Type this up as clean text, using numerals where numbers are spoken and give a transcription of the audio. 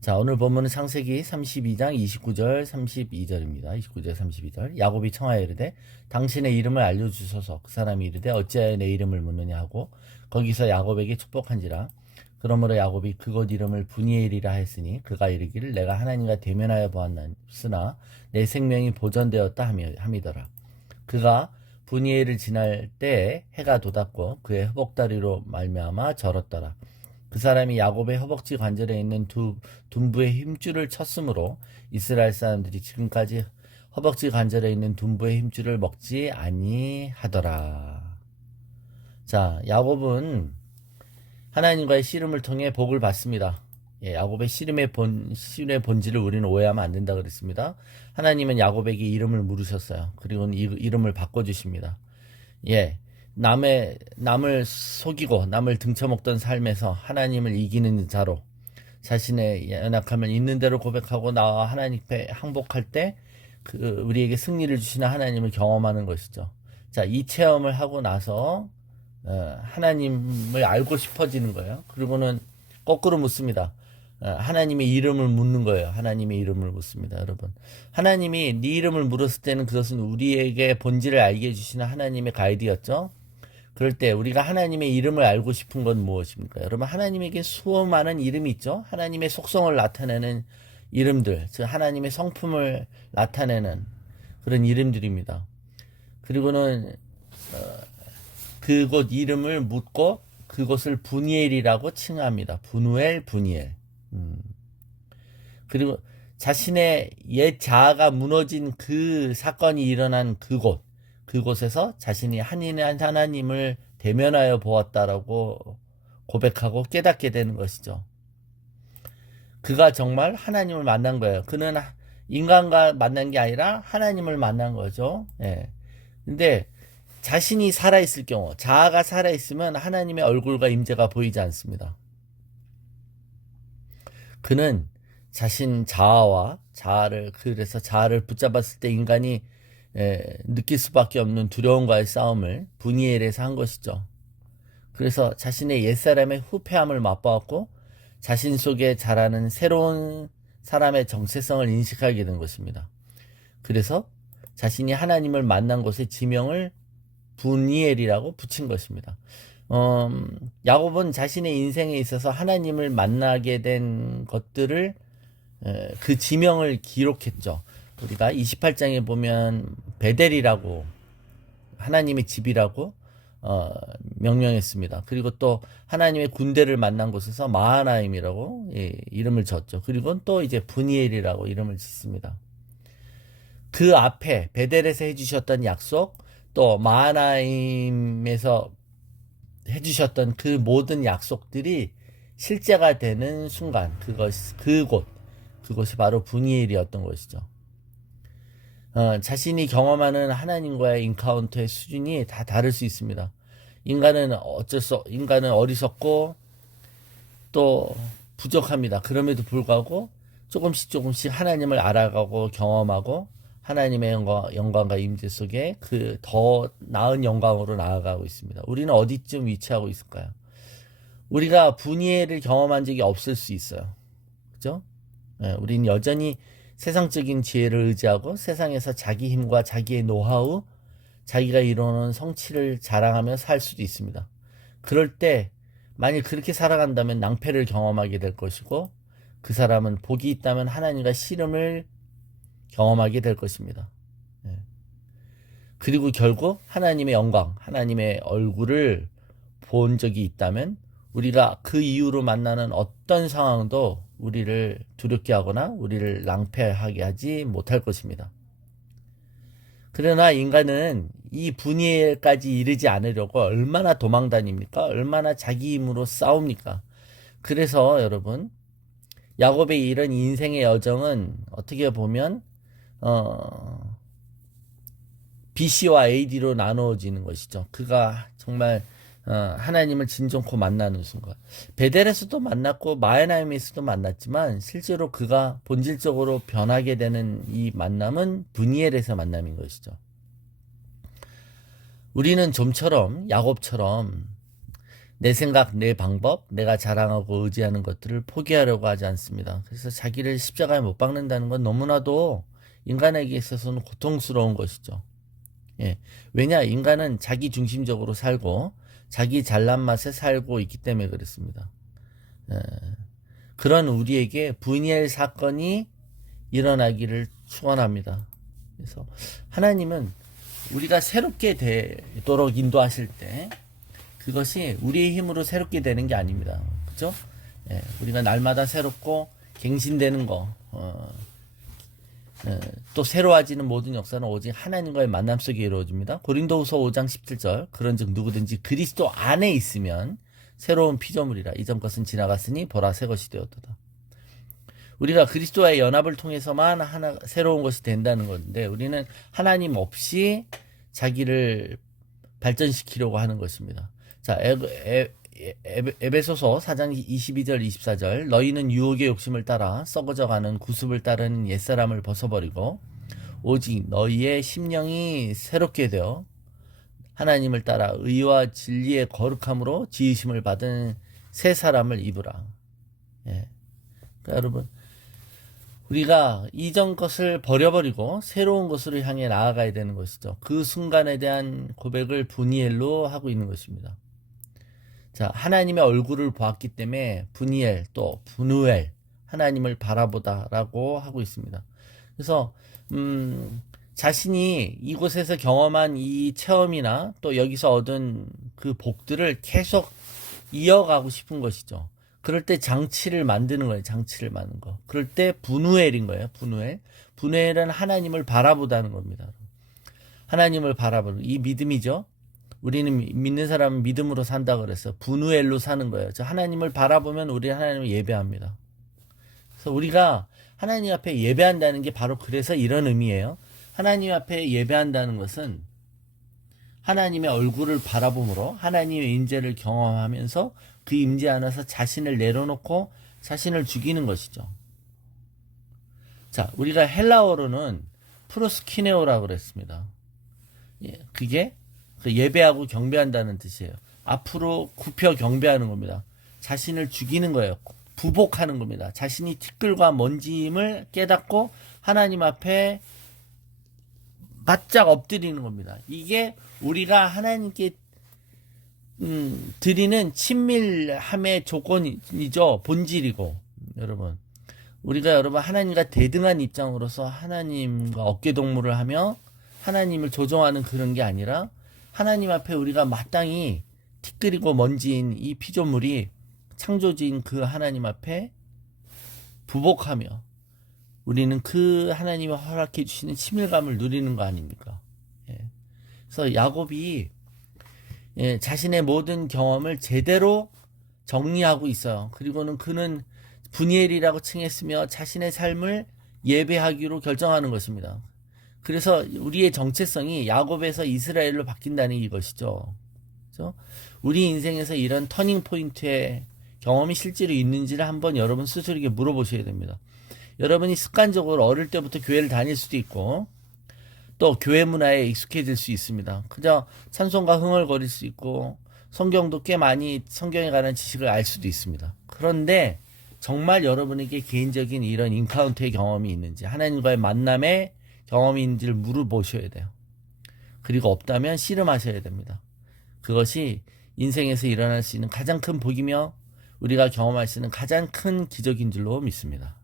자, 오늘 본문은 창세기 32장 29절 32절입니다. 29절 32절. 야곱이 청하여 이르되 당신의 이름을 알려주소서. 그 사람이 이르되 어찌하여 내 이름을 묻느냐 하고 거기서 야곱에게 축복한지라. 그러므로 야곱이 그곳 이름을 브니엘이라 했으니 그가 이르기를 내가 하나님과 대면하여 보았으나 내 생명이 보존되었다 함이더라. 그가 브니엘을 지날 때에 해가 돋았고 그의 허벅다리로 말미암아 절었더라. 그 사람이 야곱의 허벅지 관절에 있는 둔부의 힘줄을 쳤으므로 이스라엘 사람들이 지금까지 허벅지 관절에 있는 둔부의 힘줄을 먹지 아니하더라. 자, 야곱은 하나님과의 씨름을 통해 복을 받습니다. 야곱의 씨름의 본질을 우리는 오해하면 안 된다 그랬습니다. 하나님은 야곱에게 이름을 물으셨어요. 그리고 이름을 바꿔주십니다. 남을 속이고 남을 등쳐먹던 삶에서 하나님을 이기는 자로 자신의 연약함을 있는 대로 고백하고 나와 하나님 앞에 항복할 때 우리에게 승리를 주시는 하나님을 경험하는 것이죠. 자, 이 체험을 하고 나서 하나님을 알고 싶어지는 거예요. 그리고는 거꾸로 묻습니다. 하나님의 이름을 묻는 거예요. 하나님의 이름을 묻습니다, 여러분. 하나님이 네 이름을 물었을 때는 그것은 우리에게 본질을 알게 해주시는 하나님의 가이드였죠. 그럴 때 우리가 하나님의 이름을 알고 싶은 건 무엇입니까? 여러분, 하나님에게 수많은 이름이 있죠. 하나님의 속성을 나타내는 이름들, 즉 하나님의 성품을 나타내는 그런 이름들입니다. 그리고는 그곳 이름을 묻고 그곳을 브니엘이라고 칭합니다. 브누엘, 브니엘. 그리고 자신의 옛 자아가 무너진 그 사건이 일어난 그곳에서 자신이 하나님을 대면하여 보았다라고 고백하고 깨닫게 되는 것이죠. 그가 정말 하나님을 만난 거예요. 그는 인간과 만난 게 아니라 하나님을 만난 거죠. 근데 자신이 살아있을 경우, 자아가 살아있으면 하나님의 얼굴과 임재가 보이지 않습니다. 그는 자신 그래서 자아를 붙잡았을 때 인간이 느낄 수밖에 없는 두려움과의 싸움을 브니엘에서 한 것이죠. 그래서 자신의 옛사람의 후패함을 맛보았고 자신 속에 자라는 새로운 사람의 정체성을 인식하게 된 것입니다. 그래서 자신이 하나님을 만난 곳에 지명을 브니엘이라고 붙인 것입니다. 야곱은 자신의 인생에 있어서 하나님을 만나게 된 것들을 그 지명을 기록했죠. 우리가 28장에 보면 베델이라고 하나님의 집이라고 명명했습니다. 그리고 또 하나님의 군대를 만난 곳에서 마하나임이라고 이름을 졌죠. 그리고 또 이제 브니엘이라고 이름을 짓습니다. 그 앞에 베델에서 해주셨던 약속, 또 마하나임에서 해주셨던 그 모든 약속들이 실제가 되는 순간, 그곳이 바로 브니엘이었던 것이죠. 자신이 경험하는 하나님과의 인카운터의 수준이 다 다를 수 있습니다. 인간은 어리석고 또 부족합니다. 그럼에도 불구하고 조금씩 하나님을 알아가고 경험하고 하나님의 영광과 임재 속에 그 더 나은 영광으로 나아가고 있습니다. 우리는 어디쯤 위치하고 있을까요? 우리가 분이엘을 경험한 적이 없을 수 있어요. 그죠? 우리는 여전히 세상적인 지혜를 의지하고 세상에서 자기 힘과 자기의 노하우, 자기가 이루는 성취를 자랑하며 살 수도 있습니다. 그럴 때 만일 그렇게 살아간다면 낭패를 경험하게 될 것이고 그 사람은 복이 있다면 하나님과 씨름을 경험하게 될 것입니다. 그리고 결국 하나님의 영광, 하나님의 얼굴을 본 적이 있다면 우리가 그 이후로 만나는 어떤 상황도 우리를 두렵게 하거나 우리를 낭패하게 하지 못할 것입니다. 그러나 인간은 이 분이에까지 이르지 않으려고 얼마나 도망다닙니까? 얼마나 자기 힘으로 싸웁니까? 그래서 여러분, 야곱의 이런 인생의 여정은 어떻게 보면 BC와 AD로 나누어지는 것이죠. 그가 정말 하나님을 진정코 만나는 순간, 베델에서도 만났고 마에나임에서도 만났지만 실제로 그가 본질적으로 변하게 되는 이 만남은 브니엘에서 만남인 것이죠. 우리는 좀처럼 야곱처럼 내 생각, 내 방법, 내가 자랑하고 의지하는 것들을 포기하려고 하지 않습니다. 그래서 자기를 십자가에 못 박는다는 건 너무나도 인간에게 있어서는 고통스러운 것이죠. 예. 왜냐? 인간은 자기 중심적으로 살고 자기 잘난 맛에 살고 있기 때문에 그렇습니다. 예. 그런 우리에게 분이엘 사건이 일어나기를 축원합니다. 그래서 하나님은 우리가 새롭게 되도록 인도하실 때 그것이 우리의 힘으로 새롭게 되는 게 아닙니다. 그죠? 예, 우리가 날마다 새롭고 갱신되는 거, 또 새로워지는 모든 역사는 오직 하나님과의 만남 속에 이루어집니다. 고린도후서 5장 17절 그런즉 누구든지 그리스도 안에 있으면 새로운 피조물이라 이전 것은 지나갔으니 보라 새 것이 되었도다. 우리가 그리스도와의 연합을 통해서만 새로운 것이 된다는 건데 우리는 하나님 없이 자기를 발전시키려고 하는 것입니다. 자, 에베소서 4장 22절 24절 너희는 유혹의 욕심을 따라 썩어져가는 구습을 따르는 옛사람을 벗어버리고 오직 너희의 심령이 새롭게 되어 하나님을 따라 의와 진리의 거룩함으로 지으심을 받은 새 사람을 입으라. 예. 그러니까 여러분 우리가 이전 것을 버려버리고 새로운 것으로 향해 나아가야 되는 것이죠. 그 순간에 대한 고백을 분이엘로 하고 있는 것입니다. 자, 하나님의 얼굴을 보았기 때문에 분이엘 또 분우엘 하나님을 바라보다라고 하고 있습니다. 그래서 자신이 이곳에서 경험한 이 체험이나 또 여기서 얻은 그 복들을 계속 이어가고 싶은 것이죠. 그럴 때 장치를 만드는 거예요. 장치를 만드는 거. 그럴 때 분우엘인 거예요. 분우엘. 분우엘은 하나님을 바라보다는 겁니다. 하나님을 바라보는 이 믿음이죠. 우리는 믿는 사람은 믿음으로 산다 그랬어요. 분우엘로 사는 거예요. 저 하나님을 바라보면 우리 하나님을 예배합니다. 그래서 우리가 하나님 앞에 예배한다는 게 바로 그래서 이런 의미예요. 하나님 앞에 예배한다는 것은 하나님의 얼굴을 바라봄으로 하나님의 임재를 경험하면서 그 임재 안에서 자신을 내려놓고 자신을 죽이는 것이죠. 자, 우리가 헬라어로는 프로스키네오라고 그랬습니다. 예, 그게 예배하고 경배한다는 뜻이에요. 앞으로 굽혀 경배하는 겁니다. 자신을 죽이는 거예요. 부복하는 겁니다. 자신이 티끌과 먼지임을 깨닫고 하나님 앞에 바짝 엎드리는 겁니다. 이게 우리가 하나님께 드리는 친밀함의 조건이죠. 본질이고 여러분 우리가 여러분 하나님과 대등한 입장으로서 하나님과 어깨동무를 하며 하나님을 조종하는 그런 게 아니라 하나님 앞에 우리가 마땅히 티끌이고 먼지인 이 피조물이 창조주인 그 하나님 앞에 부복하며 우리는 그 하나님이 허락해 주시는 친밀감을 누리는 거 아닙니까? 예. 그래서 야곱이 자신의 모든 경험을 제대로 정리하고 있어요. 그리고는 그는 분이엘이라고 칭했으며 자신의 삶을 예배하기로 결정하는 것입니다. 그래서 우리의 정체성이 야곱에서 이스라엘로 바뀐다는 이것이죠. 그렇죠? 우리 인생에서 이런 터닝 포인트의 경험이 실제로 있는지를 한번 여러분 스스로에게 물어보셔야 됩니다. 여러분이 습관적으로 어릴 때부터 교회를 다닐 수도 있고 또 교회 문화에 익숙해질 수 있습니다. 그저 찬송가 흥얼거릴 수 있고 성경도 꽤 많이 성경에 관한 지식을 알 수도 있습니다. 그런데 정말 여러분에게 개인적인 이런 인카운트의 경험이 있는지 하나님과의 만남의 경험이 있는지를 물어보셔야 돼요. 그리고 없다면 씨름하셔야 됩니다. 그것이 인생에서 일어날 수 있는 가장 큰 복이며 우리가 경험할 수 있는 가장 큰 기적인 줄로 믿습니다.